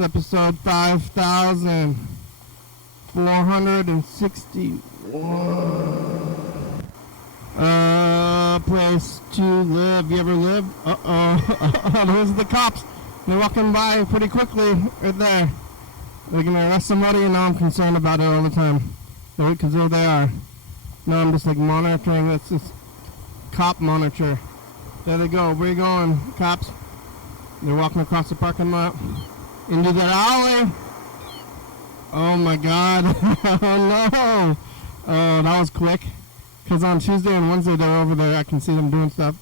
It's episode 5461. Place to live. You ever lived? Uh-oh. Those are the cops. They're walking by pretty quickly right there. They're going to arrest somebody, and now I'm concerned about it all the time. Because there they are. Now I'm just like monitoring. That's this cop monitor. There they go. Where you going, cops? They're walking across the parking lot into that alley. Oh my God. Oh no. Oh, that was quick. Because on Tuesday and Wednesday they're over there. I can see them doing stuff.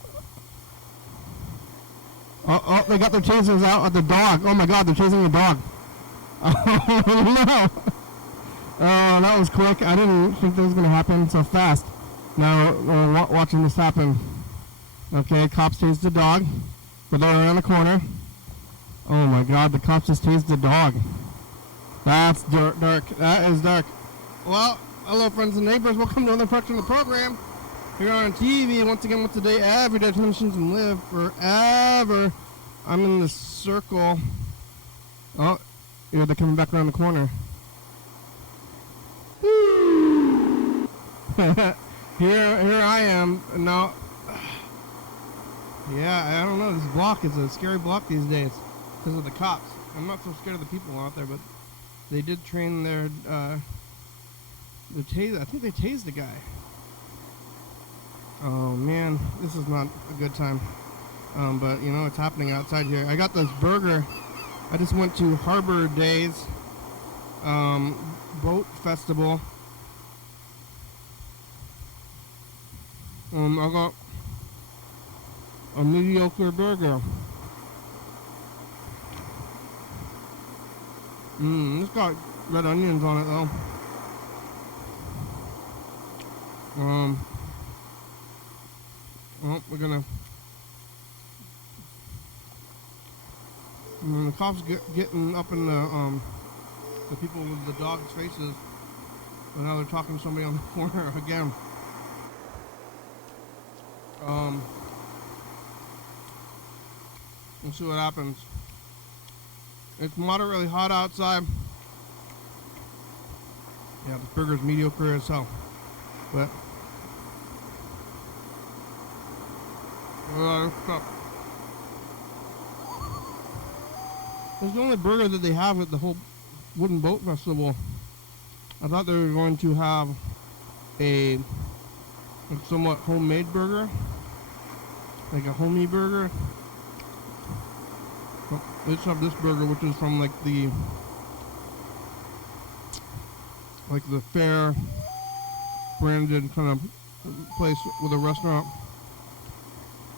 Oh, they got their chasers out at the dog. Oh my God, they're chasing the dog. Oh no. Oh, that was quick. I didn't think that was going to happen so fast. Now we're watching this happen. Okay, cops tased the dog, but they're around the corner. Oh my God, the cops just tased the dog. That's dark. That is dark. Well, hello friends and neighbors. Welcome to another part of the program. Here on TV, once again, with today, every day, missions and live forever. I'm in the circle. Oh, yeah, they're coming back around the corner. Here I am now. Yeah, I don't know. This block is a scary block these days because of the cops. I'm not so scared of the people out there, but they did train their the tase. I think they tased the guy. Oh man, this is not a good time. But you know it's happening outside here. I got this burger. I just went to Harbor Daze boat festival. I got a mediocre burger. It's got red onions on it though. Well, we're gonna. When the cops getting up in the people with the dogs' faces, and now they're talking to somebody on the corner again. We'll see what happens. It's moderately hot outside. Yeah, this burger's mediocre as hell. But it's the only burger that they have at the whole wooden boat festival. I thought they were going to have a somewhat homemade burger, like a homey burger. But they just have this burger, which is from like the fair branded kind of place with a restaurant.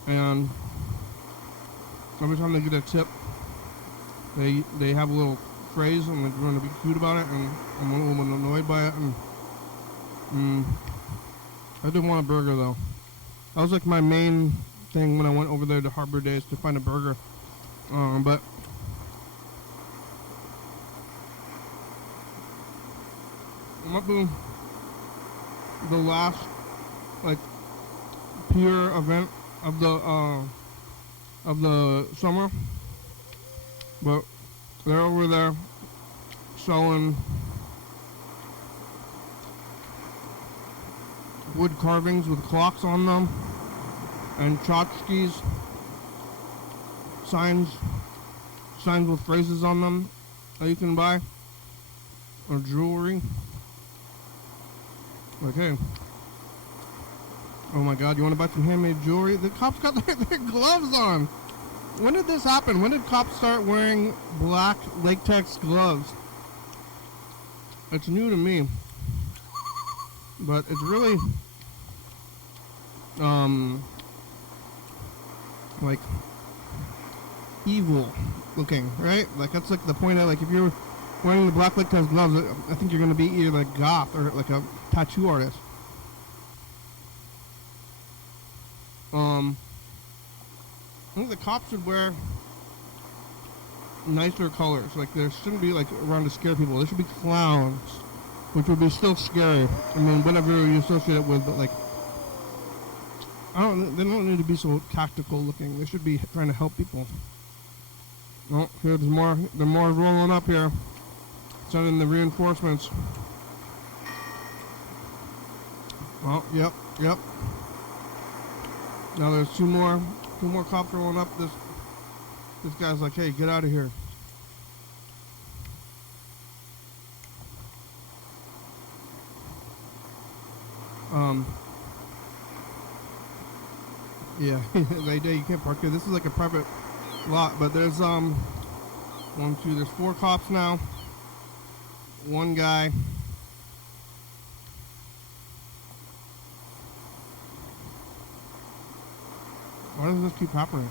And every time they get a tip, they have a little phrase and they're going to be cute about it, and I'm a little bit annoyed by it. And I did want a burger though. That was like my main thing when I went over there to Harbor Days, to find a burger. But I'm up to the last like pier event of the summer, but they're over there selling wood carvings with clocks on them and tchotchkes, signs with phrases on them that you can buy, or jewelry. Okay. Oh my God, you want to buy some handmade jewelry? The cops got their gloves on. When did this happen? When did cops start wearing black latex gloves? It's new to me. But it's really like evil looking, right? Like that's like the point of, like, if you're wearing the black latex gloves, I think you're gonna be either like goth or like a tattoo artist. I think the cops should wear nicer colors. Like, there shouldn't be like around to scare people. There should be clowns, which would be still scary. I mean, whatever you associate it with, but like, they don't need to be so tactical looking. They should be trying to help people. Oh, here there's more. The more rolling up here. Sending the reinforcements. Oh, yep. Now there's two more cops rolling up. This guy's like, hey, get out of here. Yeah, you can't park here. This is like a private lot, but there's there's 4 cops now. One guy. Why does this keep happening?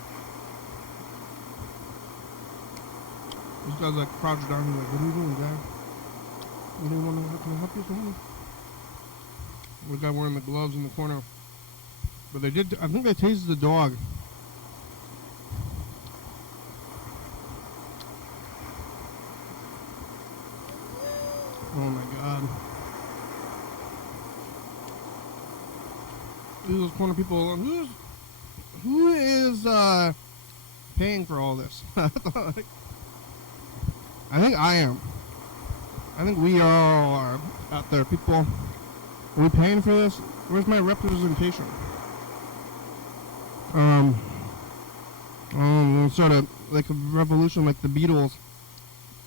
This guy's like crouched down. He's like, what are you doing, guy? You didn't want to, can I help you, someone? The guy wearing the gloves in the corner. But they did, I think they tased the dog. Oh my god. These corner people, who is paying for all this? I think I am. I think we all are out there. People, are we paying for this? Where's my representation? Sort of like a revolution like the Beatles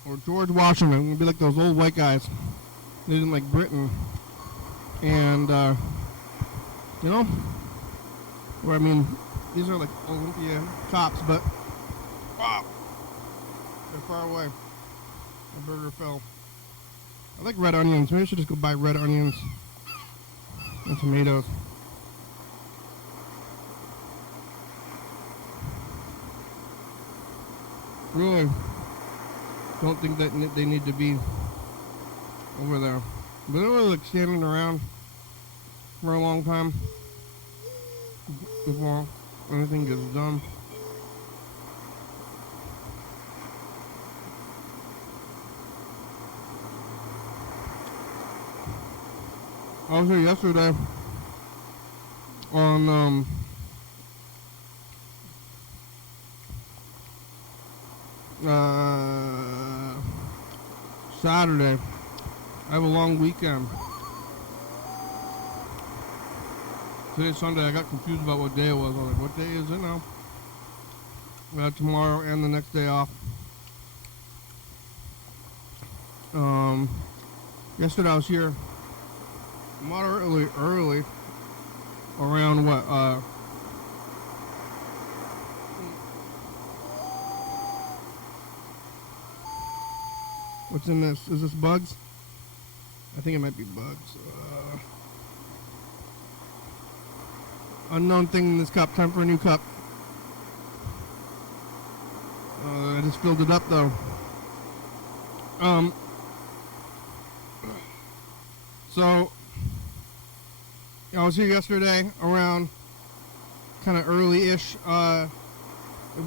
or George Washington. We'd be like those old white guys. They didn't like Britain. And, you know, where I mean, these are like Olympia cops, but wow, they're far away. My burger fell. I like red onions. Maybe I should just go buy red onions and tomatoes. Really don't think that they need to be over there. But they were like standing around for a long time before anything gets done. I was here yesterday on Saturday. I have a long weekend. Today's Sunday. I got confused about what day it was. I was like, what day is it now? Tomorrow and the next day off. Yesterday I was here moderately early, around what, what's in this? Is this bugs? I think it might be bugs. Unknown thing in this cup. Time for a new cup. I just filled it up though. So I was here yesterday around kind of early-ish. It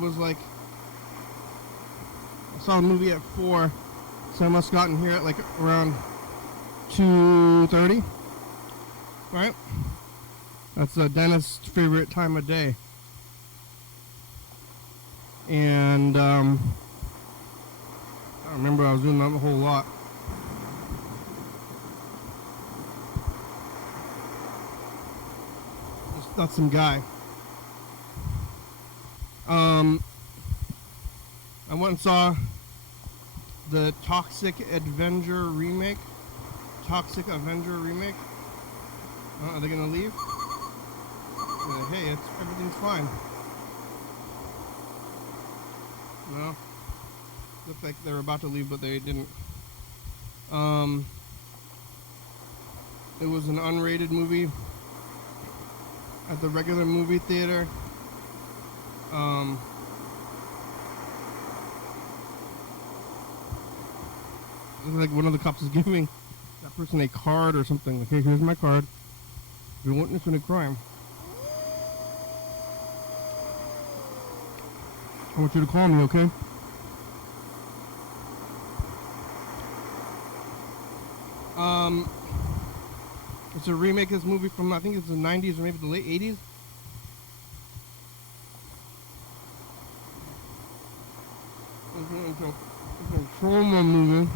was like I saw a movie at 4, so I must have gotten here at like around 2:30. Right? That's the dentist's favorite time of day. And I remember I was doing that a whole lot. That's some guy. I went and saw the Toxic Avenger remake. Are they gonna leave? Hey, everything's fine. No. Looked like they were about to leave, but they didn't. It was an unrated movie at the regular movie theater. It was like one of the cops is giving that person a card or something. Like, hey, here's my card. You're witnessing a crime. I want you to call me, okay? It's a remake of this movie from, I think it's the 90s or maybe the late 80s. It slow mo moving.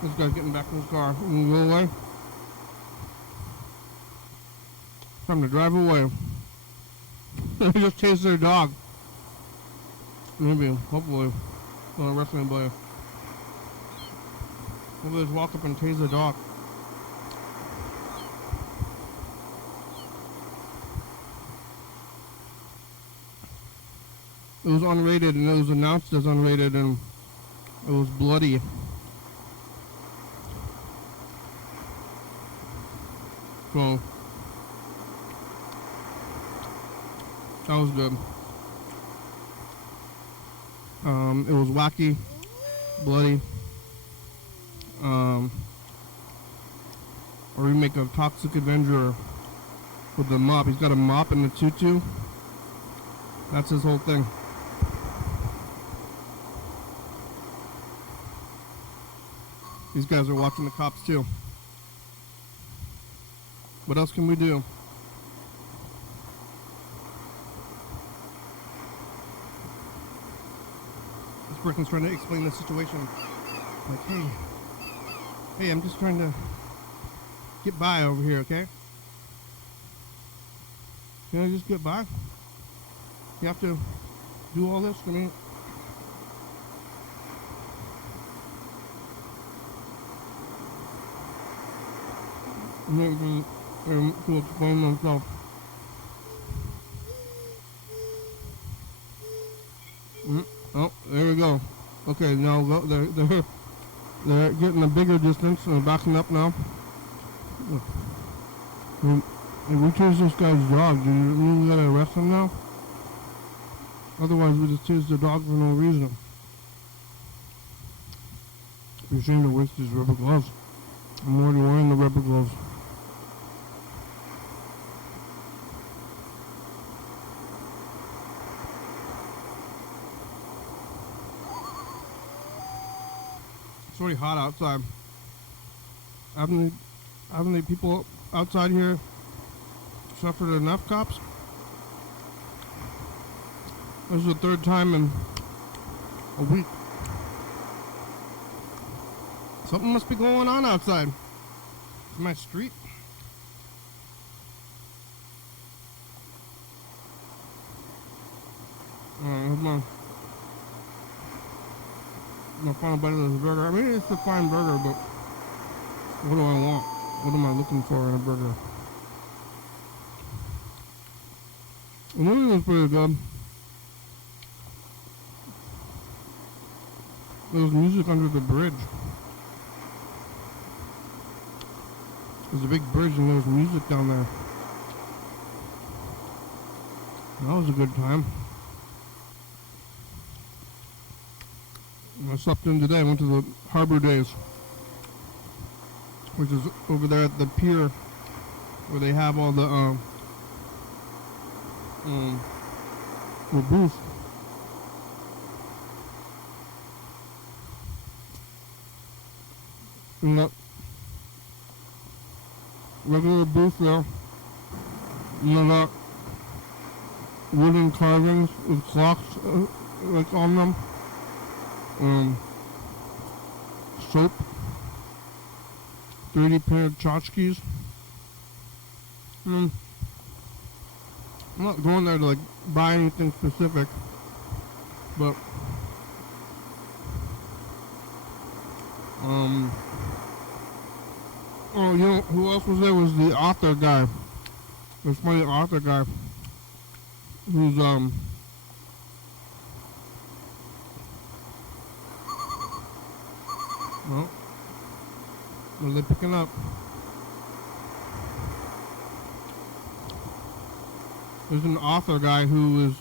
This guy's getting back in his car. Can you go away? Time to drive away. They just chased their dog. Maybe, hopefully, don't arrest anybody. Maybe just walk up and tase the dog. It was unrated, and it was announced as unrated, and it was bloody. So that was good. It was wacky, bloody. A remake of Toxic Avenger with the mop. He's got a mop and a tutu. That's his whole thing. These guys are watching the cops too. What else can we do? This person's trying to explain the situation. Like, hey, I'm just trying to get by over here, okay? Can I just get by? You have to do all this for me? To explain themselves. Oh, there we go. Okay, now they're getting a bigger distance and they're backing up now. We chased this guy's dog. Do you mean we gotta arrest him now? Otherwise, we just chased the dog for no reason. You're ashamed to waste these rubber gloves. I'm already wearing the rubber gloves. It's already hot outside. Haven't the people outside here suffered enough, cops? This is the third time in a week. Something must be going on outside. It's my street. Come on. I'm gonna find a bite of this burger. I mean, it's a fine burger, but what do I want? What am I looking for in a burger? And one of them is pretty good. There was music under the bridge. There's a big bridge and there was music down there. That was a good time. I slept in today. I went to the Harbor Daze, which is over there at the pier where they have all the booths. And that regular booth there, you know, that wooden carvings with clocks like on them. Soap, 3D printed tchotchkes. I'm not going there to like buy anything specific, but oh, you know who else was there? Was the author guy. This funny author guy who's well, what are they picking up? There's an author guy who is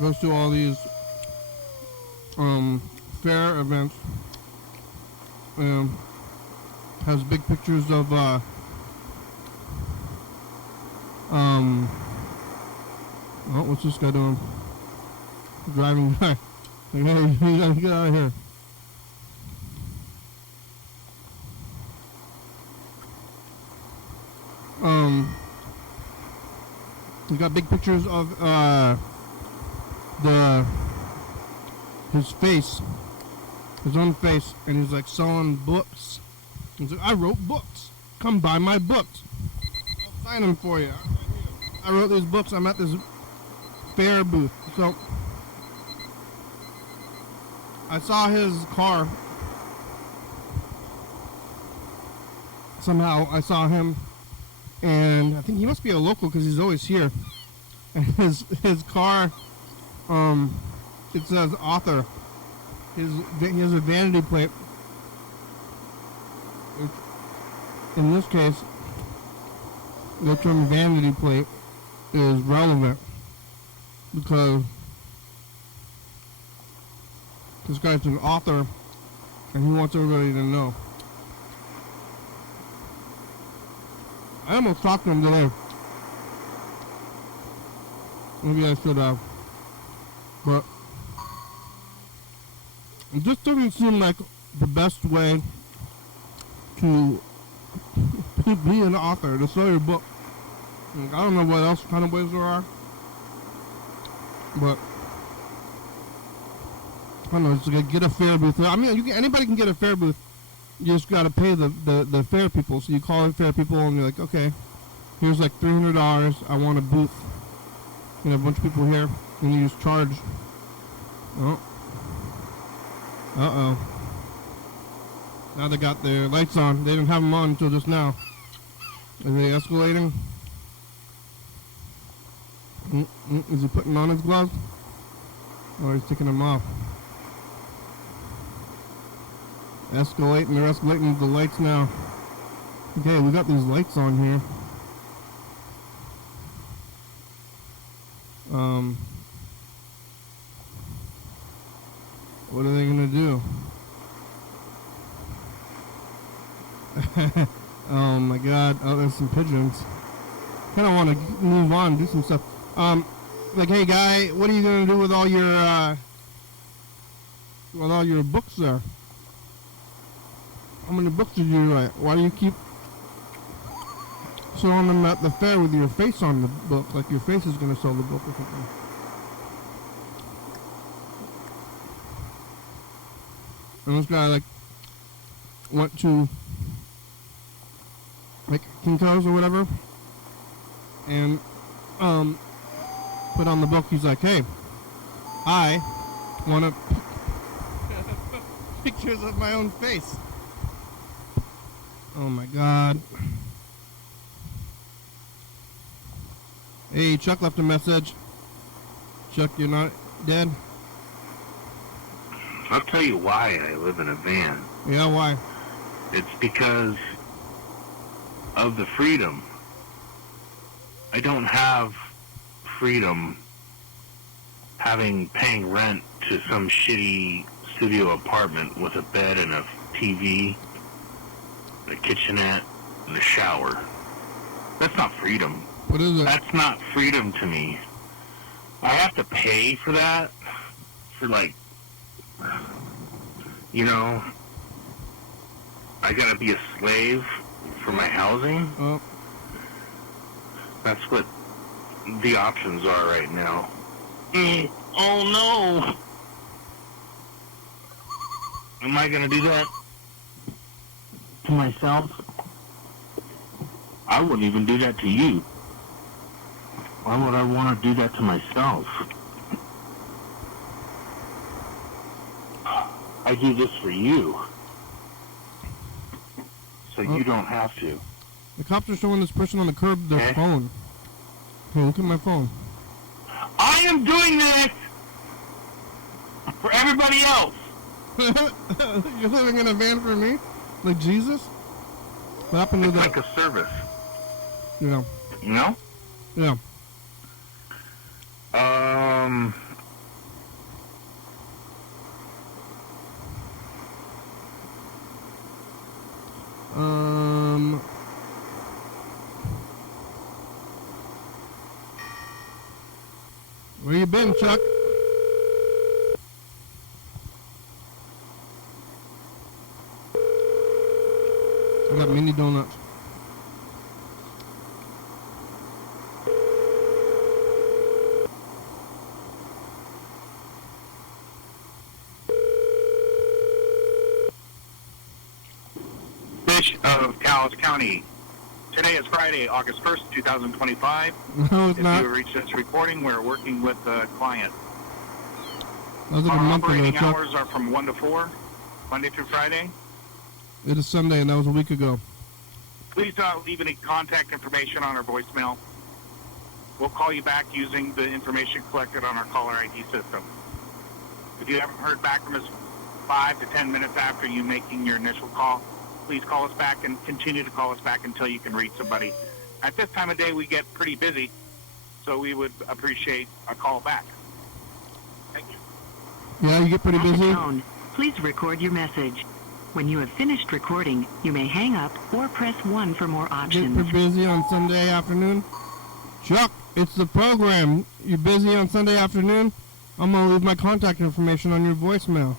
goes to all these fair events, has big pictures of oh, what's this guy doing? Driving by. Like, hey, you gotta get out of here. He's got big pictures of the his face, his own face, and he's like selling books. He's like, I wrote books. Come buy my books. I'll sign them for you. I wrote these books. I'm at this fair booth. So I saw his car. Somehow I saw him, and I think he must be a local because he's always here. And his car, it says author. He has a vanity plate. In this case, the term vanity plate is relevant because this guy's an author and he wants everybody to know. I almost talked to him today. Maybe I should have. But it just doesn't seem like the best way to be an author, to sell your book. Like, I don't know what else kind of ways there are. But I don't know, it's like get a fair booth. I mean, anybody can get a fair booth. You just gotta pay the fair people. So you call in fair people and you're like, okay, here's like $300. I want a booth. You know, a bunch of people here, and you just charge. Oh. Uh-oh. Now they got their lights on. They didn't have them on until just now. Are they escalating? Is he putting on his gloves? Or he's taking them off? Escalating. They're escalating the lights now. Okay, we got these lights on here. What are they gonna do? Oh my god. Oh, there's some pigeons. Kinda wanna move on, do some stuff. Like, hey guy, what are you gonna do with all your books there? How many books did you write? Why do you keep selling them at the fair with your face on the book? Like your face is gonna sell the book or something. And this guy like went to like Kinko's or whatever and put on the book. He's like, hey, I want to pictures of my own face. Oh my god. Hey, Chuck left a message. Chuck, you're not dead? I'll tell you why I live in a van. Yeah, why? It's because of the freedom. I don't have freedom paying rent to some shitty studio apartment with a bed and a TV, a kitchenette, and a shower. That's not freedom. What is it? That's not freedom to me. I have to pay for that, for like, you know, I gotta be a slave for my housing. Oh. That's what the options are right now. Oh no! Am I gonna do that to myself? I wouldn't even do that to you. Why would I want to do that to myself? I do this for you, so you don't have to. The cops are showing this person on the curb their phone. Hey, look at my phone. I am doing this for everybody else. You're living in a van for me? Like Jesus? What happened to It's that? like a service. Yeah. You know? Yeah. Where you been, Chuck? I got mini donuts. Dish of Dallas County. Today is Friday, August 1st, 2025. No, it's If not. you reach this recording, we're working with a client. That was like a Our month ago, operating Chuck. hours are from 1 to 4, Monday through Friday. It is Sunday, and that was a week ago. Please don't leave any contact information on our voicemail. We'll call you back using the information collected on our caller ID system. If you haven't heard back from us 5 to 10 minutes after you making your initial call, please call us back and continue to call us back until you can reach somebody. At this time of day, we get pretty busy, so we would appreciate a call back. Thank you. Yeah, you get pretty At the busy. tone, please record your message. When you have finished recording, you may hang up or press 1 for more Get options. pretty busy on Sunday afternoon. Chuck, it's the program. You busy on Sunday afternoon? I'm gonna leave my contact information on your voicemail.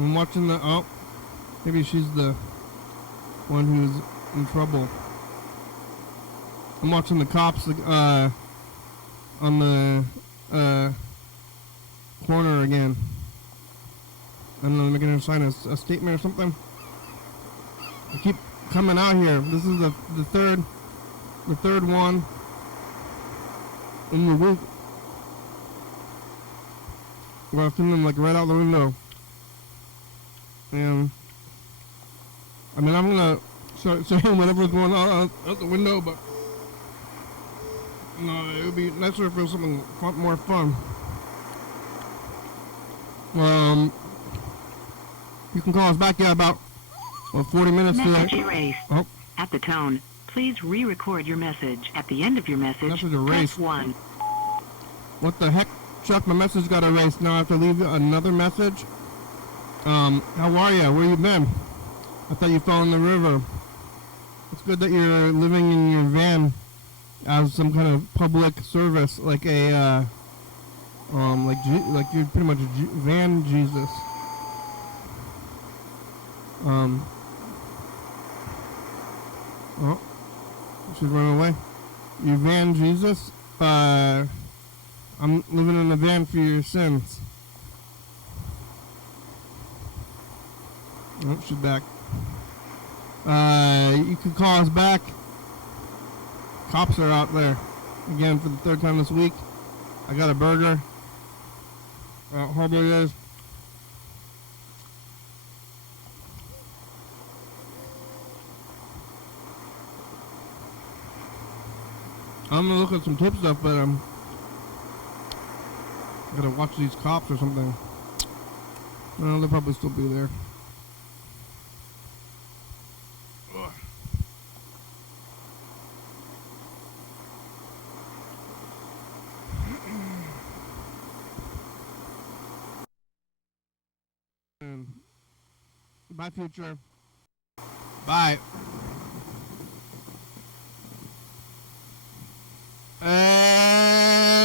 I'm watching the. Oh, maybe she's the one who's in trouble. I'm watching the cops on the corner again. I don't know, they're gonna sign a statement or something. I keep coming out here. This is the third one in the week. Where I've seen them like right out the window. And I mean, I'm gonna start saying whatever's going on out the window, but no, it would be nicer if it was something more fun. You can call us back, yeah, about 40 minutes Message today. erased. Oh, At the tone, please re-record your message. At the end of your message, Message erased. press 1. what the heck? Chuck, my message got erased. Now I have to leave another message. How are you? Where you been? I thought you fell in the river. It's good that you're living in your van as some kind of public service, like a, like you're pretty much van Jesus. Oh, she's running away. You van Jesus? I'm living in a van for your sins. Oh, she's back. You can call us back. Cops are out there. Again, for the third time this week. I got a burger. Harbor it is. I'm gonna look at some tip stuff, but I gotta watch these cops or something. No, they'll probably still be there. Ugh. Bye, future. Bye. Hey,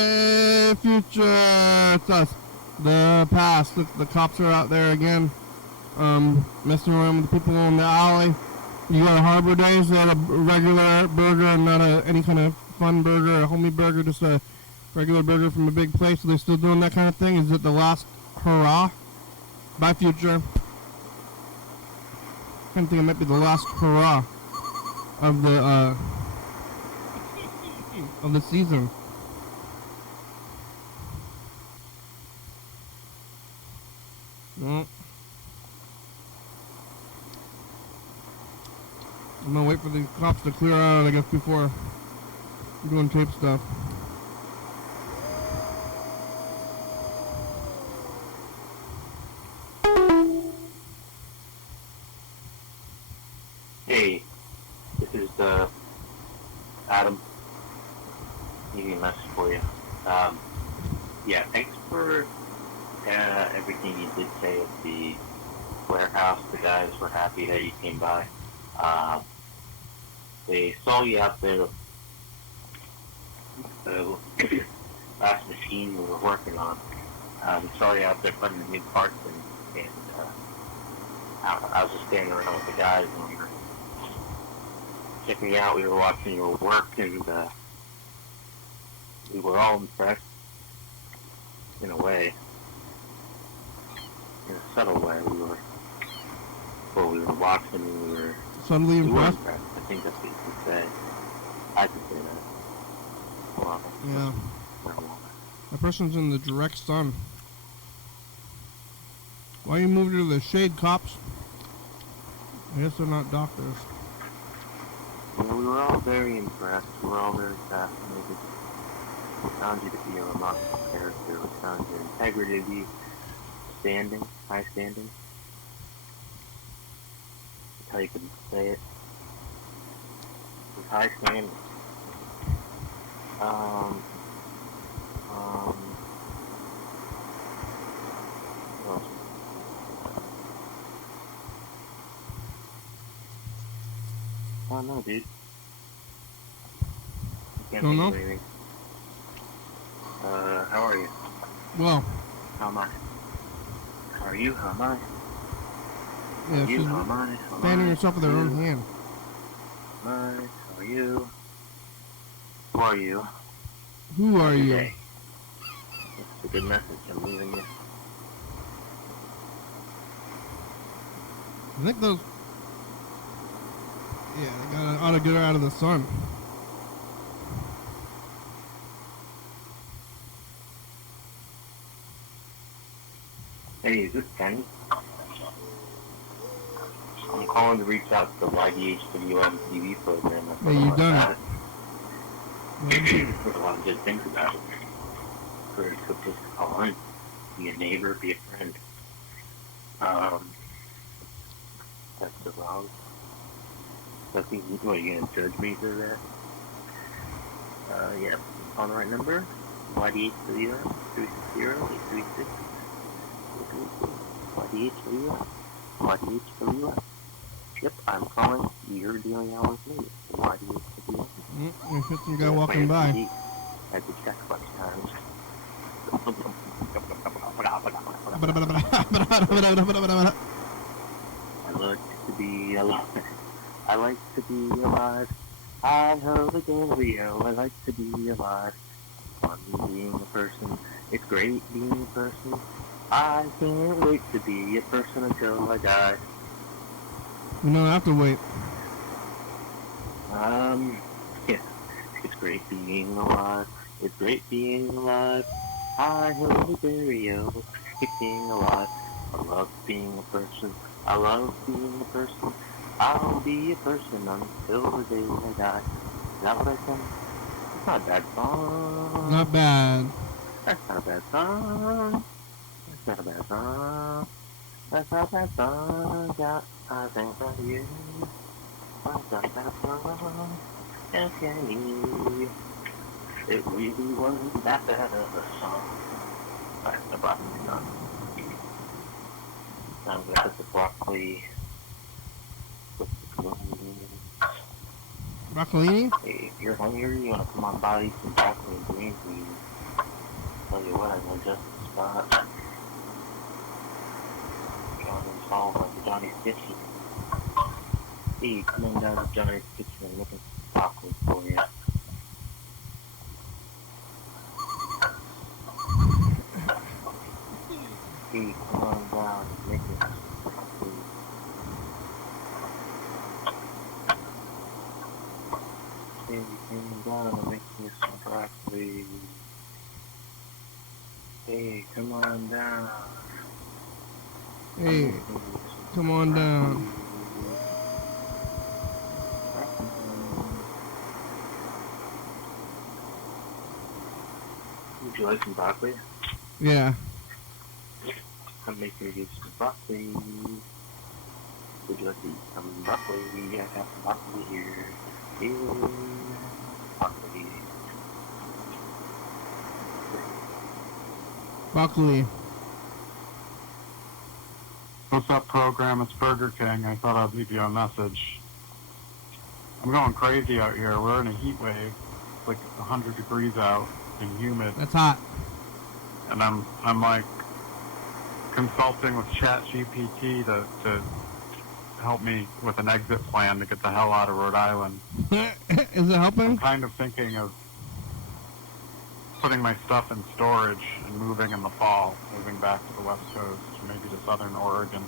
future. It's us. The past. The cops are out there again. Messing around with the people in the alley. You got a Harbor Daze, not a regular burger, and not any kind of fun burger, a homie burger, just a regular burger from a big place. Are they still doing that kind of thing? Is it the last hurrah? Bye, future. I think it might be the last hurrah of the season. Well, I'm gonna wait for the cops to clear out, I guess, before doing tape stuff. Hey, this is Adam. Leaving a message for you. Yeah, thanks for everything you did say at the warehouse. The guys were happy that you came by. They saw you out there. The last machine we were working on. We saw you out there putting the new parts in, and I was just standing around with the guys, and we were checking you out. We were watching your work, and we were all impressed in a way, in a subtle way. We were were watching, we were Subtly we were impressed? impressed. I think that's what you could say. I could say that. Well, Yeah. marijuana. That person's in the direct sun. Why you moved to the shade, cops? I guess they're not doctors. Well, we were all very impressed. We were all very fascinated. We found you to be a remarkable character. We found your integrity to be high standing. That's how you could say it. It was high standing. What else? I don't know, dude. I can't Don't think know? of anything. How are you? Well, How am I? How are you? How am I? yeah, You? she's How am I? How am fanning I? herself with her own hand. How am I? How are you? Who are you? Who are How's your you? day? That's a good message I'm leaving you. I think those... Yeah, they ought to get her out of the sun. Hey, is this Kenny? I'm calling to reach out to the YDHWM TV program. Yeah, you've done it. There's a lot of good things about it. For a good place to call in. Be a neighbor, be a friend. That's the wrong. What, are you going to judge me for that? Yeah, on the right number. YDHWM 360-836. YDHWM. Yep, I'm calling. You're dealing out with me. YDHWM. There's just some guy walking by. I had to check a bunch of times. I like to be alive. I like to be alive. I hold a Rio. I like to be alive. Fun being a person. It's great being a person. I can't wait to be a person until I die. You don't have to wait. Yeah. It's great being alive. It's great being alive. I hold a Rio. It's being alive. I love being a person. I love being a person. I'll be a person until the day I die. Is that what I said? It's not a bad song. Not bad. That's not a bad song. That's not a bad song. That's not a bad song. Yeah, I think of you. That's not a bad song. Yes, Kenny. It really wasn't that bad of a song. Alright, the broccoli's done. I'm gonna put the broccoli with the greens. Broccolini? Hey, if you're hungry, you wanna come on by, eat some broccoli and greens, and tell you what, I'm gonna adjust the spot. Johnny's home, like Johnny's kitchen. Hey, come on down to Johnny's kitchen and look at some broccoli for you. Hey, come on down and make me some broccoli. Hey, come down and make me some broccoli. Hey, come on down. Hey, come on down. Would you like some broccoli? Yeah. I'm making you some broccoli. Would you like to eat some broccoli? I have some broccoli here. Here. Broccoli. Broccoli. What's up, program? It's Burger King. I thought I'd leave you a message. I'm going crazy out here. We're in a heat wave. It's like 100 degrees out and humid. That's hot. And I'm like consulting with ChatGPT to help me with an exit plan to get the hell out of Rhode Island. Is it helping? I'm kind of thinking of putting my stuff in storage and moving in the fall, moving back to the West Coast, maybe to Southern Oregon.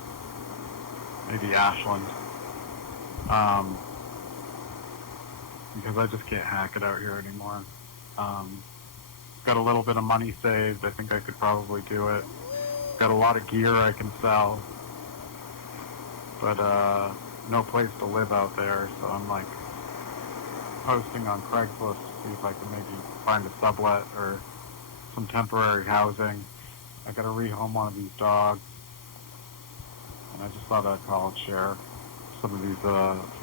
maybe Ashland. Because I just can't hack it out here anymore. Got a little bit of money saved. I think I could probably do it. Got a lot of gear I can sell. But no place to live out there, so I'm like posting on Craigslist to see if I can maybe find a sublet or some temporary housing. I gotta rehome one of these dogs, and I just thought I'd call and share some of these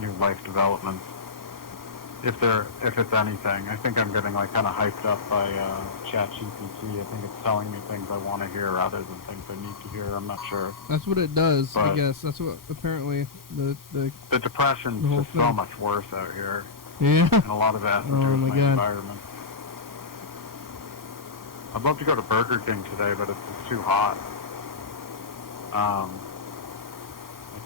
new life developments. If it's anything. I think I'm getting like kind of hyped up by ChatGPT. I think it's telling me things I want to hear rather than things I need to hear. I'm not sure. That's what it does, But I guess. That's what apparently the depression's the whole just so thing. much worse out here, yeah. and a lot of that has to do Oh with my my God. environment. I'd love to go to Burger King today, but it's just too hot. I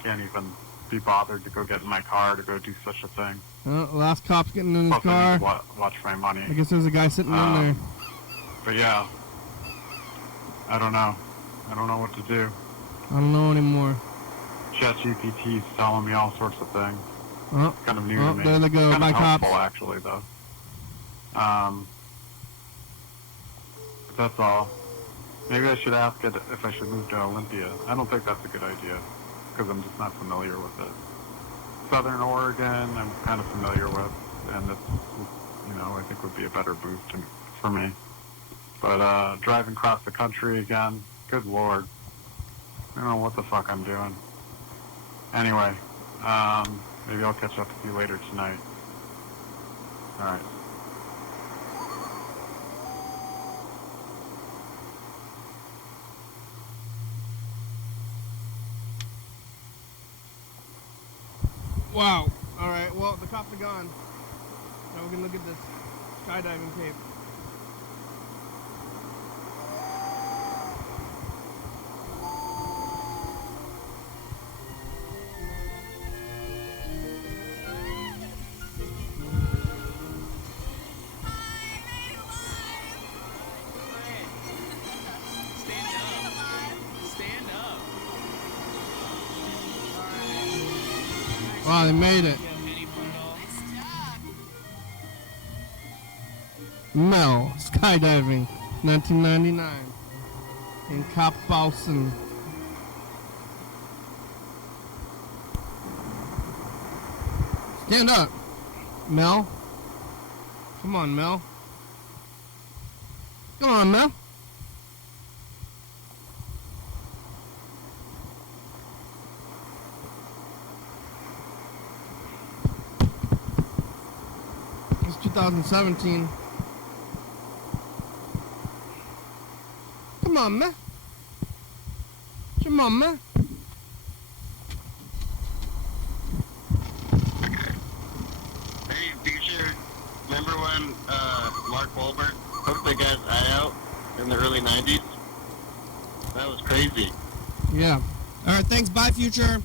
can't even be bothered to go get in my car to go do such a thing. Last cop's getting in his Plus, I need car. to watch my money. I guess there's a guy sitting in there. But yeah, I don't know. I don't know what to do. I don't know anymore. ChatGPT is telling me all sorts of things. Oh, It's kind of new to me. there they go. Kind Bye, of helpful, cops. actually, though. But that's all. Maybe I should ask it if I should move to Olympia. I don't think that's a good idea, because I'm just not familiar with it. Southern Oregon, I'm kind of familiar with, and it's, I think would be a better boost for me. But driving across the country again, good lord. I don't know what the fuck I'm doing. Anyway, maybe I'll catch up with you later tonight. Alright. Wow. All right. Well, the cops are gone. Now we can look at this skydiving tape. Wow, they made it. Mel, skydiving, 1999, in Kapausen. Stand up, Mel. Come on, Mel. Come on, Mel. It's 2017. Come on, man. Come on, man. Hey, Future, remember when Mark Wahlberg poked the guy's eye out in the early 90s? That was crazy. Yeah. All right, thanks. Bye, Future.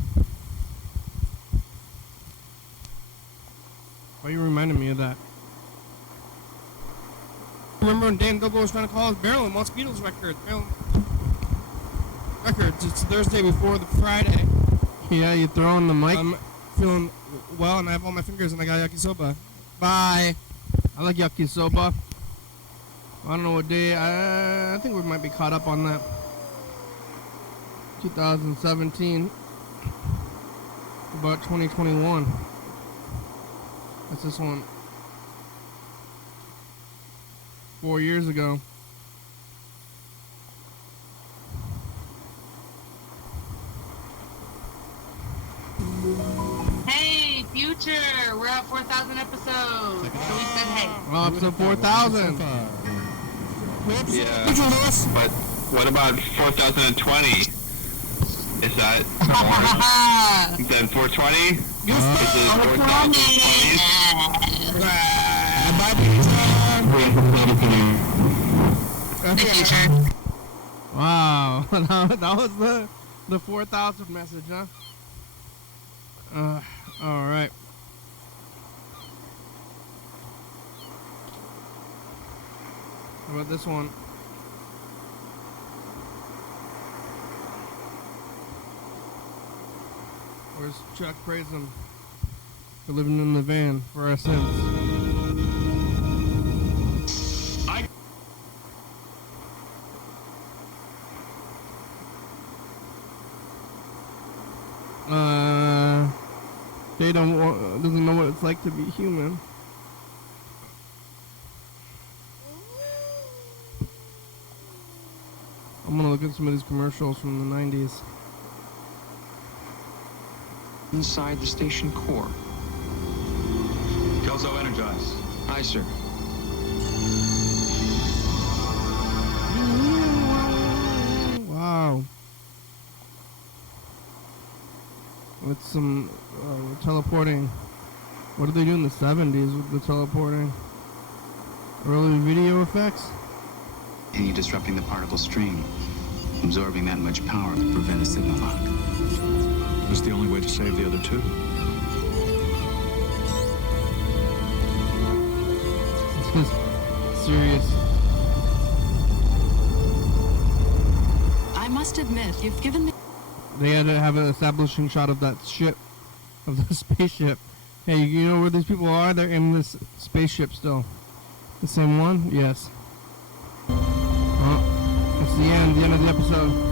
Why are you reminding me of that? Remember when Dan Gogo was trying to call us Maryland wants Beatles records. Maryland records. It's Thursday before the Friday. Yeah, you throwing the mic? I'm feeling well, and I have all my fingers, and I got yakisoba. Bye. I like yakisoba. I don't know what day. I think we might be caught up on that. 2017. About 2021. That's this one. 4 years ago. Hey, Future, we're at 4,000 episodes. So we said hey. Well, episode 4,000. Yeah, but what about 4020? Is that more than 420? You Is it 4020? Wow, that was the 4,000 message, huh? All right. How about this one? Where's Chuck? Praise him for living in the van for our sins. They doesn't know what it's like to be human. I'm gonna look at some of these commercials from the 90s. Inside the station core. Kelso energize. Aye, sir. Wow. With some teleporting. What did they do in the 70s with the teleporting? Early video effects? Any disrupting the particle stream. Absorbing that much power could prevent a signal lock. Was the only way to save the other two. This is serious. I must admit, you've given me... They had to have an establishing shot of that ship, of the spaceship. Hey, you know where these people are? They're in this spaceship still. The same one? Yes. Oh, it's the end of the episode.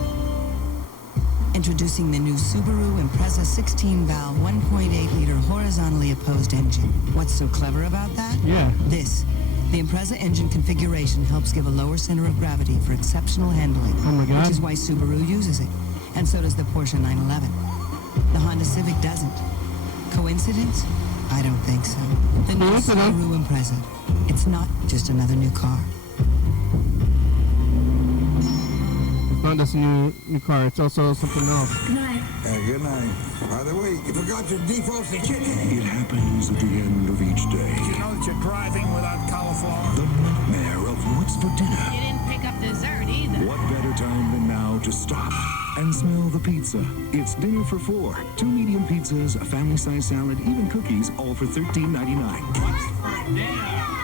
Introducing the new Subaru Impreza 16-valve 1.8-liter horizontally opposed engine. What's so clever about that? Yeah. This. The Impreza engine configuration helps give a lower center of gravity for exceptional handling. Oh my God. Which is why Subaru uses it. And so does the Porsche 911. The Honda Civic doesn't. Coincidence? I don't think so. The new Subaru Impreza. It's not just another new car. It's not just a new car, it's also something else. Good night. Good night. By the way, you forgot to defrost the chicken. It happens at the end of each day. Did you know that you're driving without cauliflower? The nightmare of what's for dinner. You didn't pick up dessert either. What better time than now to stop and smell the pizza? It's dinner for four. 2 medium pizzas, a family-size salad, even cookies, all for $13.99. What's for dinner?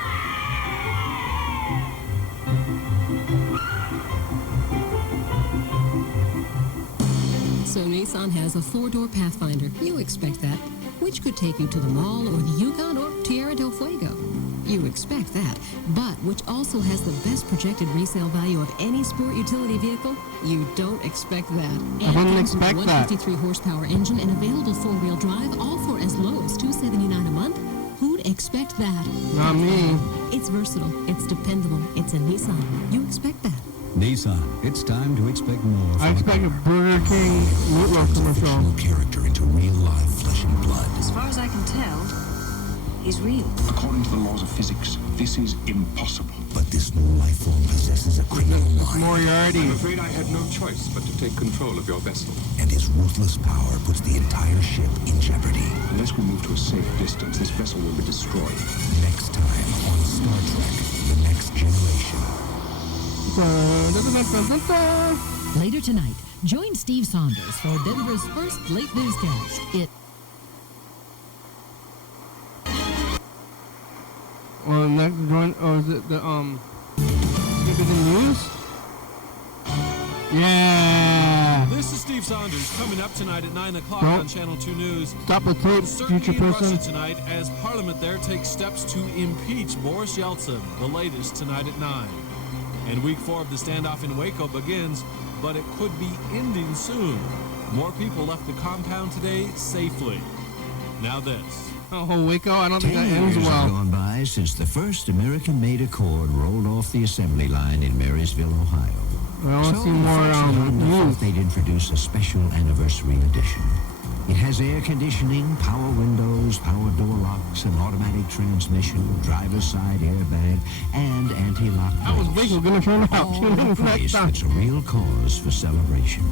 So Nissan has a 4-door Pathfinder. You expect that. Which could take you to the mall or the Yukon or Tierra del Fuego. You expect that. But which also has the best projected resale value of any sport utility vehicle? You don't expect that. I didn't expect that. 153 horsepower engine and available 4-wheel drive, all for as low as $279 a month. Who'd expect that? Not me. It's versatile. It's dependable. It's a Nissan. You expect that. Nissan, it's time to expect more. I expect a Burger King meatloaf commercial. Character into real life flesh and blood. As far as I can tell, he's real. According to the laws of physics, this is impossible. But this new life form possesses a criminal mind. Moriarty. I'm afraid I had no choice but to take control of your vessel. And his ruthless power puts the entire ship in jeopardy. Unless we move to a safe distance, this vessel will be destroyed. Next time on Star Trek, The Next Generation. Later tonight, join Steve Saunders for Denver's first late newscast. Or next join, or is it the Stupid News? Yeah. This is Steve Saunders coming up tonight at 9 o'clock on Channel 2 News. Stop the tape, future person. Russia tonight as Parliament there takes steps to impeach Boris Yeltsin. The latest tonight at 9. And week 4 of the standoff in Waco begins, but it could be ending soon. More people left the compound today safely. Now this. Oh, Waco, I don't think that 10 ends years have well. gone by since the first American-made Accord rolled off the assembly line in Marysville, Ohio. I want to see more news. They'd introduce a special anniversary edition. It has air conditioning, power windows, power door locks, an automatic transmission, driver's side airbag, and anti-lock brakes. How was Waco going to turn out? All at a price that's a real cause for celebration.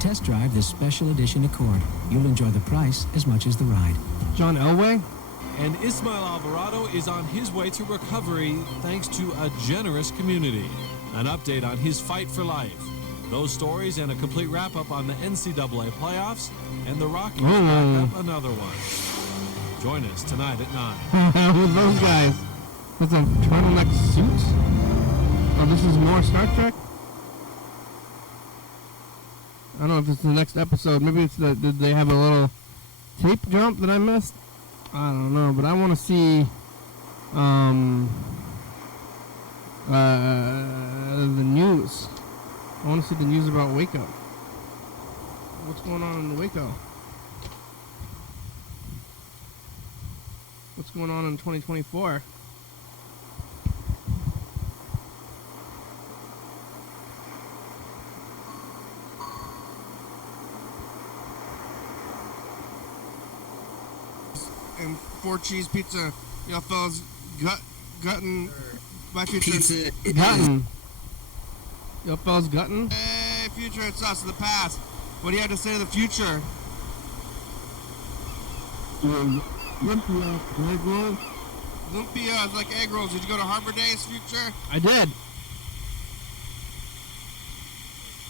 Test drive this special edition Accord. You'll enjoy the price as much as the ride. John Elway? And Ismail Alvarado is on his way to recovery thanks to a generous community. An update on his fight for life. Those stories and a complete wrap-up on the NCAA playoffs and the Rockies back up another one. Join us tonight at 9. With those guys. With some turtleneck suits? Oh, this is more Star Trek? I don't know if it's the next episode. Maybe it's did they have a little tape jump that I missed? I don't know, but I want to see the news. I want to see the news about Waco. What's going on in Waco? What's going on in 2024? And 4 cheese pizza. Y'all fellas gutting my future. Pizza. Gutting. Y'all fellas gutting? Hey, future, it's us, the past. What do you have to say to the future? Lumpia, egg roll. Lumpia is like egg rolls. Did you go to Harbor Days, future? I did.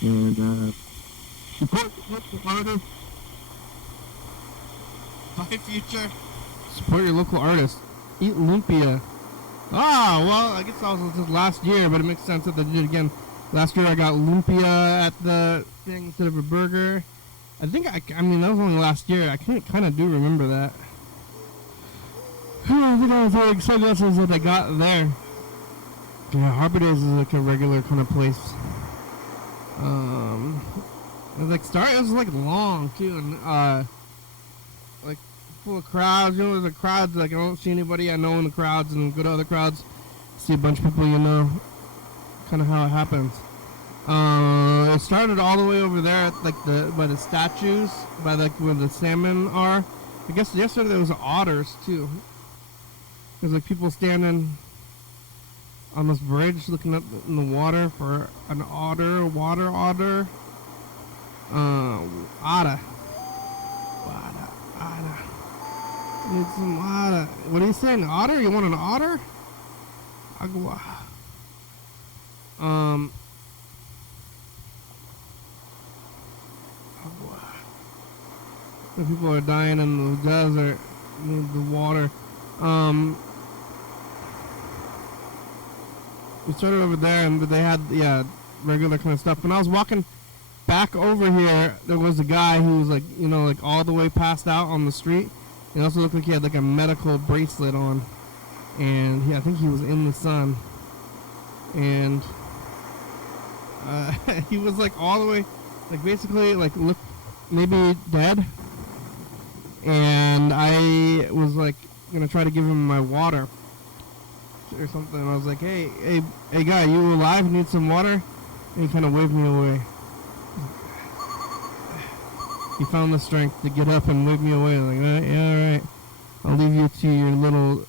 And, support the local artists. Bye, future. Support your local artists. Eat lumpia. Ah, well, I guess that was just last year, but it makes sense that they did it again. Last year I got lumpia at the thing instead of a burger. I think, I mean, that was only last year. I kind of do remember that. I think I was like sunglasses that I got there. Yeah, Harbor Days is like a regular kind of place. It was like long too, and like full of crowds. You know, there's a crowd, like I don't see anybody I know in the crowds, and go to other crowds, see a bunch of people you know. Kind of how it happens. It started all the way over there at like by the statues, by like where the salmon are. I guess yesterday there was otters too. There's like people standing on this bridge looking up in the water for an otter, water otter. Otter. Otter. Need some otter. What are you saying? Otter? You want an otter? Agua. The people are dying in the desert. Need the water. We started over there, and they had regular kind of stuff. When I was walking back over here, there was a guy who was like, you know, like all the way passed out on the street. It also looked like he had like a medical bracelet on, and I think he was in the sun, and he was like all the way, like basically like look maybe dead. And I was like gonna try to give him my water or something. I was like, hey guy, you alive? Need some water? And he kind of waved me away. He found the strength to get up and wave me away. Like, yeah, all right. I'll leave you to your little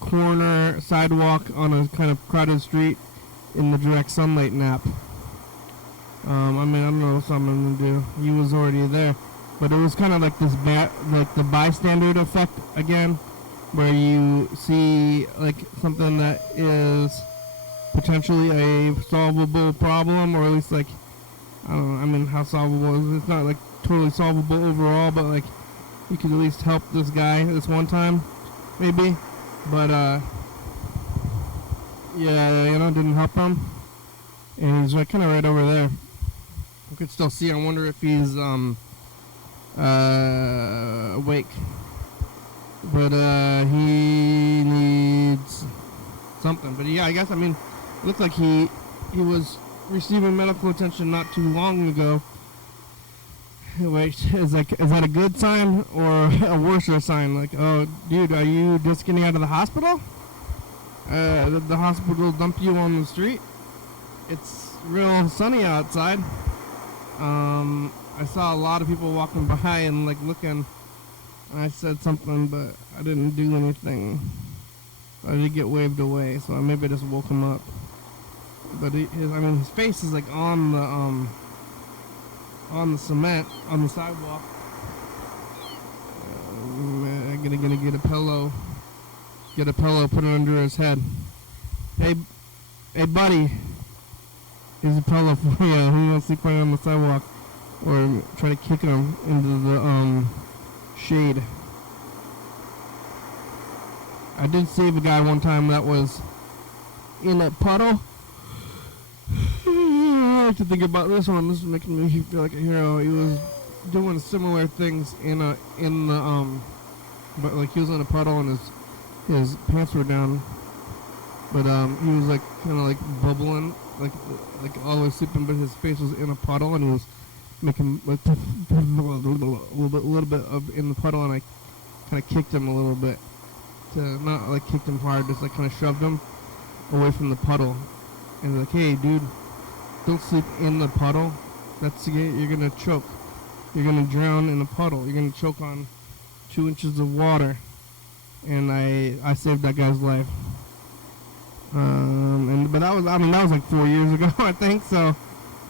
corner sidewalk on a kind of crowded street in the direct sunlight nap. I mean, I don't know what I'm gonna do. He was already there. But it was kind of like this like the bystander effect again, where you see like something that is potentially a solvable problem, or at least like, I don't know, I mean, how solvable is it? It's not like totally solvable overall, but like you could at least help this guy this one time, maybe. But yeah, you know, didn't help him, and he's like kind of right over there. You could still see. I wonder if he's awake, but he needs something. But yeah, I guess, I mean, it looked like he was receiving medical attention not too long ago. Wait, is that a good sign or a worse sign? Like, oh dude, are you just getting out of the hospital? Did the hospital dump you on the street? It's real sunny outside. I saw a lot of people walking by and like looking. I said something, but I didn't do anything. I did get waved away, so I maybe just woke him up. But his face is like on the cement on the sidewalk. I'm gonna get a pillow. Get a pillow, put it under his head. Hey buddy. Here's a pillow for you. Who wants to sleep right on the sidewalk? Or try to kick him into the shade. I did save a guy one time that was in a puddle. I like to think about this one. This is making me feel like a hero. He was doing similar things but like he was in a puddle and his pants were down, but he was like kind of like bubbling, like always sleeping, but his face was in a puddle and he was making like a little bit of in the puddle, and I kind of kicked him a little bit, to not like kicked him hard, just like kind of shoved him away from the puddle, and like, hey dude, don't sleep in the puddle. You're gonna choke. You're gonna drown in a puddle. You're gonna choke on 2 inches of water. And I saved that guy's life. But that was like 4 years ago, I think. So,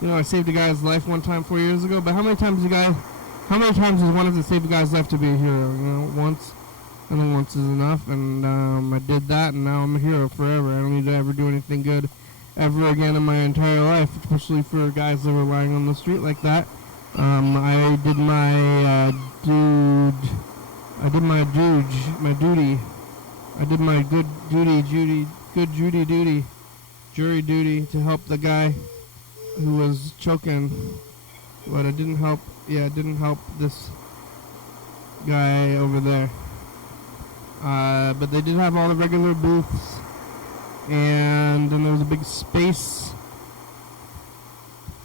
I saved a guy's life one time 4 years ago. But how many times does one have to save a guy's life to be a hero? Once. I think once is enough. And I did that, and now I'm a hero forever. I don't need to ever do anything good ever again in my entire life, especially for guys that were lying on the street like that. I did my jury duty to help the guy who was choking, but it didn't help this guy over there. But they did have all the regular booths, and then there was a big space,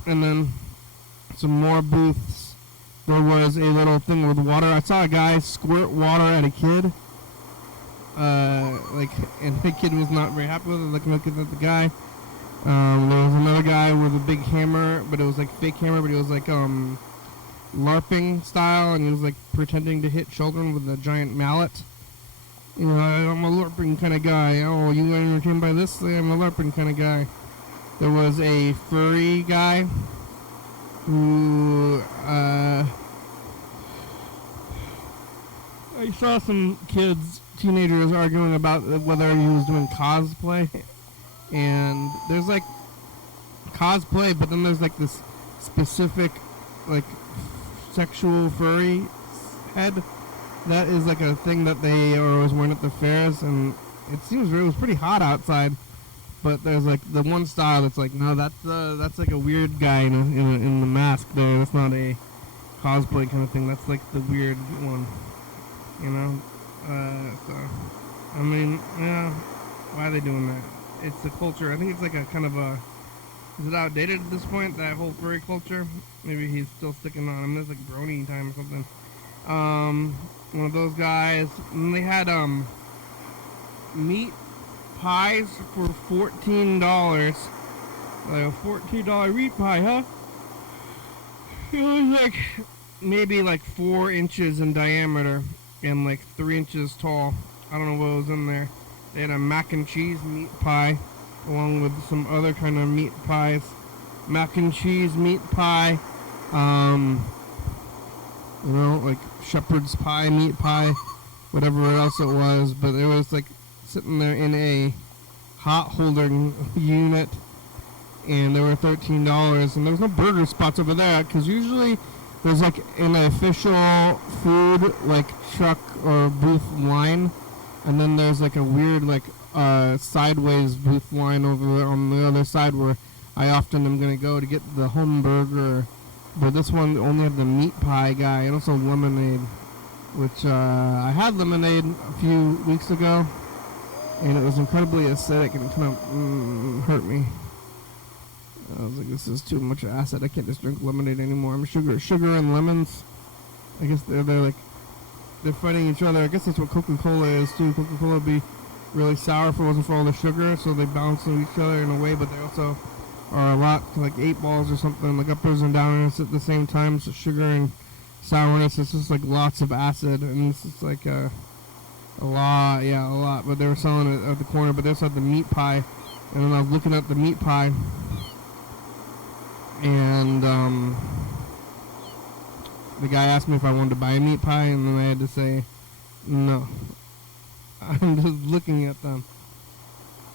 and then some more booths. There was a little thing with water. I saw a guy squirt water at a kid, and the kid was not very happy with it, looking at the guy. There was another guy with a big hammer, but it was like fake hammer, but he was like LARPing style, and he was like pretending to hit children with a giant mallet. I'm a LARPing kind of guy. Oh, you got entertained by this? I'm a LARPing kind of guy. There was a furry guy who, I saw some teenagers arguing about whether he was doing cosplay. And there's like cosplay, but then there's like this specific, like, sexual furry head. That is like a thing that they are always wearing at the fairs, and it was pretty hot outside. But there's like the one style that's like, no, that's like a weird guy in the mask there. That's not a cosplay kind of thing. That's like the weird one, So, I mean, yeah, why are they doing that? It's a culture. I think it's like a kind of is it outdated at this point, that whole furry culture? Maybe he's still sticking on. I mean, it's like brony time or something. One of those guys. And they had meat pies for $14. Like a $14 meat pie, huh? It was like maybe like 4 inches in diameter and like 3 inches tall. I don't know what was in there. They had a mac and cheese meat pie along with some other kind of meat pies. Mac and cheese meat pie. Like shepherd's pie, meat pie, whatever else it was. But it was like sitting there in a hot holding unit, and they were $13. And there was no burger spots over there, because usually there's like an official food like truck or booth line, and then there's like a weird like sideways booth line over there on the other side where I often am gonna go to get the home burger. But this one only had the meat pie guy and also lemonade, which I had lemonade a few weeks ago, and it was incredibly acidic and it kind of hurt me. I was like, this is too much acid. I can't just drink lemonade anymore. I'm sugar and lemons. I guess they're fighting each other. I guess that's what Coca-Cola is too. Coca-Cola would be really sour if it wasn't for all the sugar, so they balance each other in a way, but they also are a lot like 8 balls or something, like uppers and downers at the same time. So sugar and sourness, it's just like lots of acid, and it's just like a lot. But they were selling it at the corner, but they also had the meat pie, and then I was looking at the meat pie, and the guy asked me if I wanted to buy a meat pie, and then I had to say no. I'm just looking at them.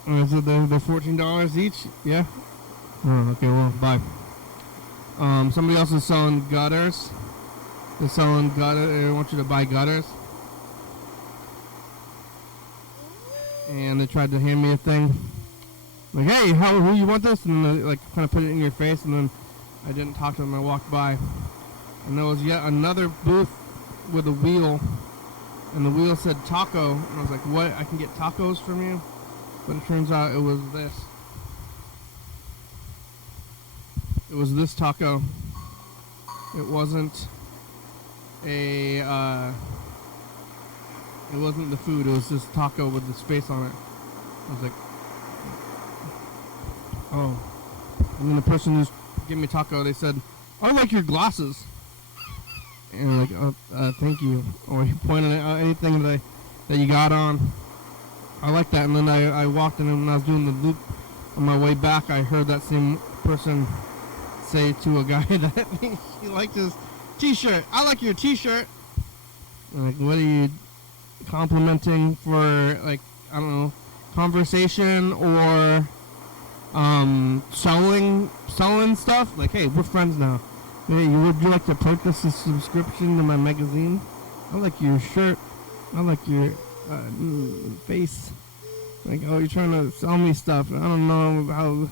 And so they're $14 each? Yeah? Oh, okay, well, bye. Somebody else is selling gutters. They're selling gutters. They want you to buy gutters. And they tried to hand me a thing. like, hey, who you want this? And then, like, kind of put it in your face, and then I didn't talk to them. I walked by, and there was yet another booth with a wheel, and the wheel said taco, and I was like, what? I can get tacos from you? But it turns out it was this. It was this taco. It wasn't a, it wasn't the food, it was this taco with the space on it. I was like, oh. And then the person who's giving me taco, they said, I like your glasses. And I'm like, oh, thank you. Or he pointed at anything that you got on. I like that. And then I walked in, and when I was doing the loop on my way back, I heard that same person say to a guy that he liked his t-shirt. I like your t-shirt. I'm like, what are you complimenting for, like, I don't know, conversation or selling stuff? Like, hey, we're friends now. Hey, would you like to purchase a subscription to my magazine? I like your shirt. I like your face. Like, oh, you're trying to sell me stuff. I don't know how.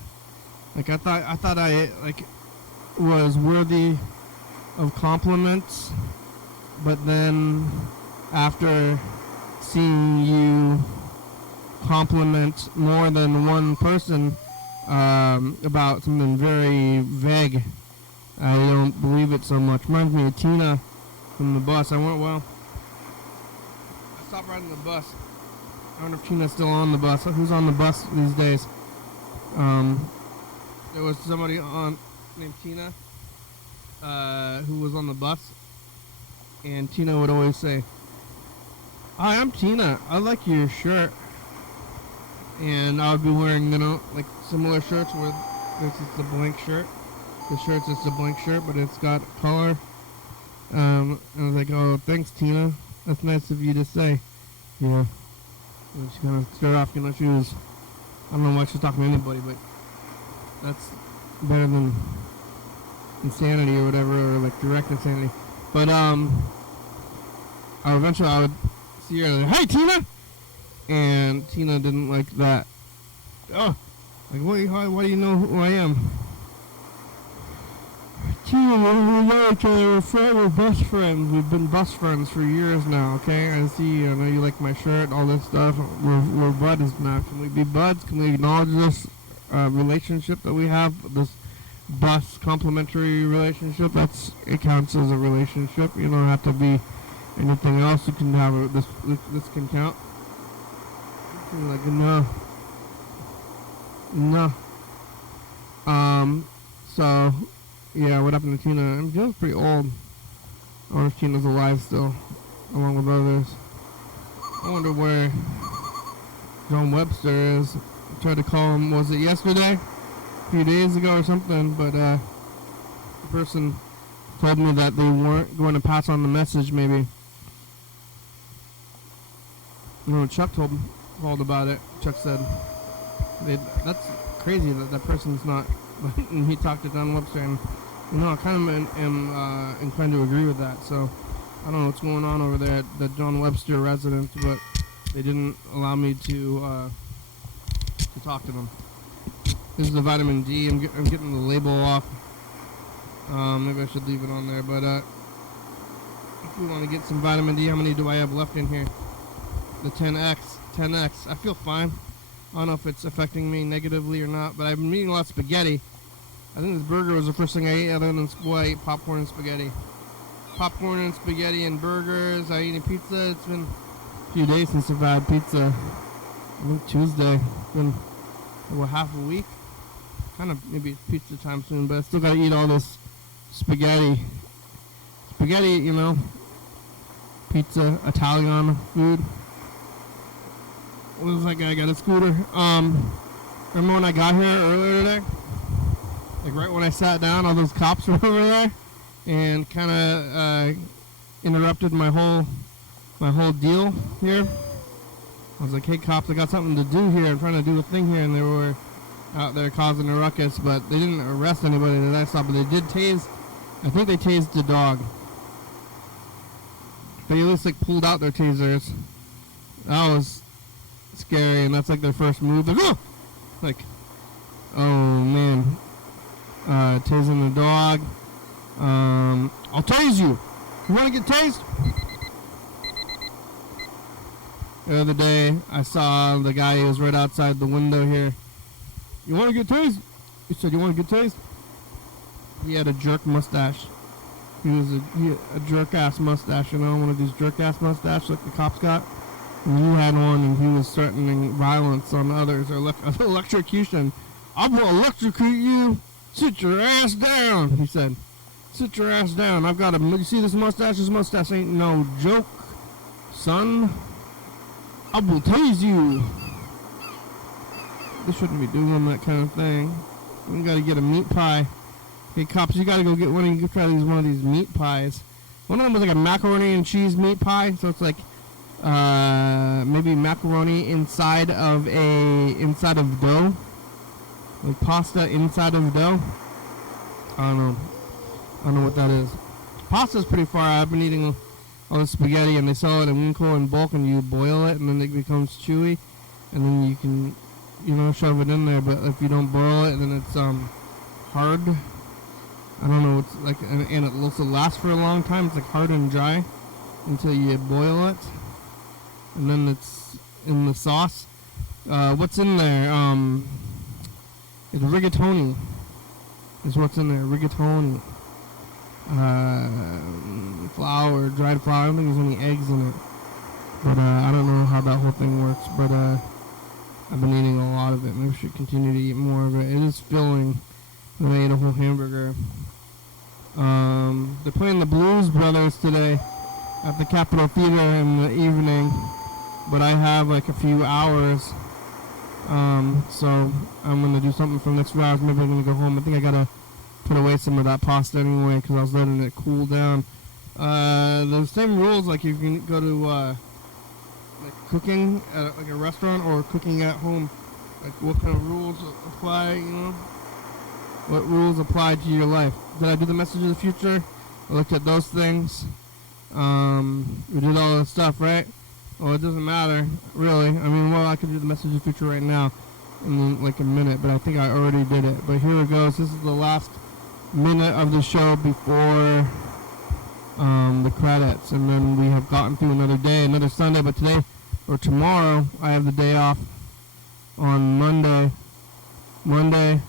Like, I thought I like was worthy of compliments, but then after seeing you compliment more than one person about something very vague, I don't believe it so much. Reminds me of Tina from the bus. I stopped riding the bus. I wonder if Tina's still on the bus. Who's on the bus these days? There was somebody named Tina who was on the bus, and Tina would always say, hi, I'm Tina. I like your shirt. And I would be wearing, like similar shirts where this is the blank shirt. The shirt's just a blank shirt, but it's got color. And I was like, oh, thanks, Tina. That's nice of you to say. And she kind of started off, she was, I don't know why she's talking to anybody, but that's better than insanity or whatever, or like direct insanity. But eventually I would see her like, hey, Tina! And Tina didn't like that. Oh, like, why do you know who I am? Tina, we know each other. We're best friends. We've been best friends for years now, okay? I see, I know you like my shirt, all this stuff. We're buddies now. Can we be buds? Can we acknowledge this relationship that we have? This bus complimentary relationship? It counts as a relationship. You don't have to be anything else. You can have this can count. Like, no. So, yeah, what happened to Tina? I mean, Tina's pretty old. I wonder if Tina's alive still, along with others. I wonder where John Webster is. I tried to call him, was it yesterday? A few days ago or something, but the person told me that they weren't going to pass on the message, maybe. Chuck called about it. Chuck said, that's crazy that person's not, and he talked to John Webster, and I kind of am inclined to agree with that. So I don't know what's going on over there at the John Webster residence, but they didn't allow me to talk to them. This is the vitamin D. I'm getting the label off. Maybe I should leave it on there, but if we want to get some vitamin D, how many do I have left in here? The 10X. I feel fine. I don't know if it's affecting me negatively or not, but I've been eating a lot of spaghetti. I think this burger was the first thing I ate other than I ate popcorn and spaghetti. Popcorn and spaghetti and burgers. I eating pizza. It's been a few days since I've had pizza. I think Tuesday. It's been half a week. Kind of maybe it's pizza time soon, but I still gotta eat all this spaghetti. Spaghetti, pizza, Italian food. What was that guy? Got a scooter. Remember when I got here earlier today? Like right when I sat down, all those cops were over there and kind of interrupted my whole deal here. I was like, hey cops, I got something to do here. I'm trying to do a thing here, and they were out there causing a ruckus, but they didn't arrest anybody that I saw, but they did tase. I think they tased the dog. They at least pulled out their tasers. That was scary, and that's their first move. Like, oh! Oh, man. Tasing the dog. I'll tase you. You want to get tased? The other day, I saw the guy who was right outside the window here. You want to get tased? He said, you want to get tased? He had a jerk mustache. He had a jerk-ass mustache, you know, one of these jerk-ass mustaches like the cops got. And he had one, and he was threatening violence on others, or electrocution. I will electrocute you. Sit your ass down, he said. Sit your ass down. I've got a... You see this mustache? This mustache ain't no joke, son. I will tase you. They shouldn't be doing that kind of thing. We gotta get a meat pie. Hey, cops, you gotta go get one of these meat pies. One of them was like a macaroni and cheese meat pie, so it's like maybe macaroni inside of dough, like pasta inside of dough. I don't know what that is. Pasta's pretty far out. I've been eating all the spaghetti, and they sell it in Winco in bulk, and you boil it, and then it becomes chewy, and then you can, you know, shove it in there. But if you don't boil it, then it's hard. I don't know. It's like, and it also lasts for a long time. It's like hard and dry until you boil it, and then it's in the sauce. What's in there? It's rigatoni. Is what's in there. Rigatoni. Flour, dried flour. I don't think there's any eggs in it. But I don't know how that whole thing works. But I've been eating a lot of it. Maybe I should continue to eat more of it. It is filling. And I ate a whole hamburger. They're playing the Blues Brothers today at the Capitol Theater in the evening. But I have like a few hours. So I'm going to do something for the next few hours. Maybe I'm going to go home. I think I got to put away some of that pasta anyway because I was letting it cool down. The same rules, like you can go to like cooking at like a restaurant or cooking at home. Like what kind of rules apply, you know? What rules apply to your life? Did I do the message of the future? I looked at those things. We did all that stuff, right? Well, it doesn't matter, really. I mean, well, I could do the message of the future right now in like a minute, but I think I already did it. But here it goes. This is the last minute of the show before the credits, and then we have gotten through another day, another Sunday. But today or tomorrow, I have the day off on Monday,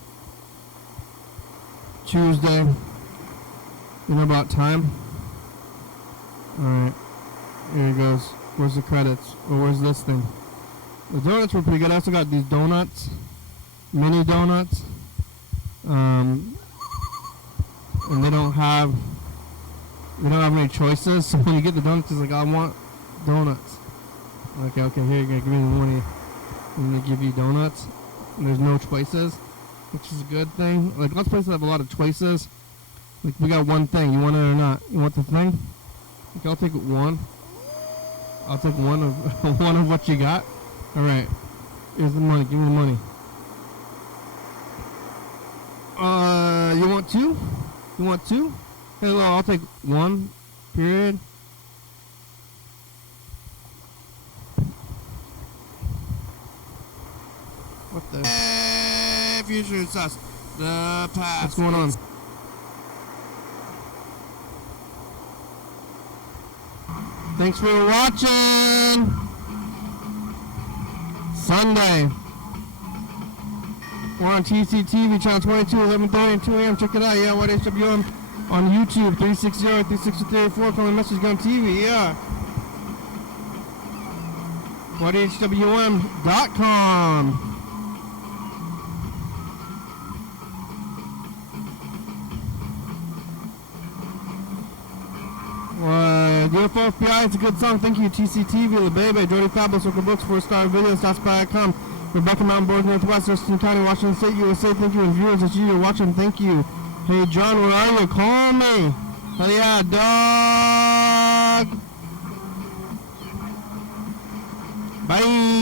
Tuesday. You know about time? Alright, here it goes. Where's the credits? Or where's this thing? The donuts were pretty good. I also got these donuts, mini donuts, and they don't have any choices. So when you get the donuts, it's like, I want donuts. Okay, here you go. Give me the money. And they give you donuts, and there's no choices, which is a good thing. Like, lots of places have a lot of choices. Like, we got one thing. You want it or not? You want the thing? Okay, I'll take one. I'll take one of what you got. All right. Here's the money. Give me the money. You want two? You want two? Hey, well, I'll take one. Period. What the? Hey, future is us. The past. What's going on? Thanks for watching. Sunday. We're on TCTV, channel 22, 11:30 and 2 a.m. Check it out. Yeah, YDHWM on YouTube, 360-360-34. Calling message on TV. Yeah. YDHWM.com. Beautiful FBI, it's a good song. Thank you, TCTV, La Bebe, Jody Fabulous, Local Books, 4-Star Videos, Spy.com, Rebecca Mountain Board, Northwest, Thurston County, Washington State, USA. Thank you, and viewers, it's you're watching. Thank you. Hey, John, where are you? Call me. Hell yeah, dog. Bye.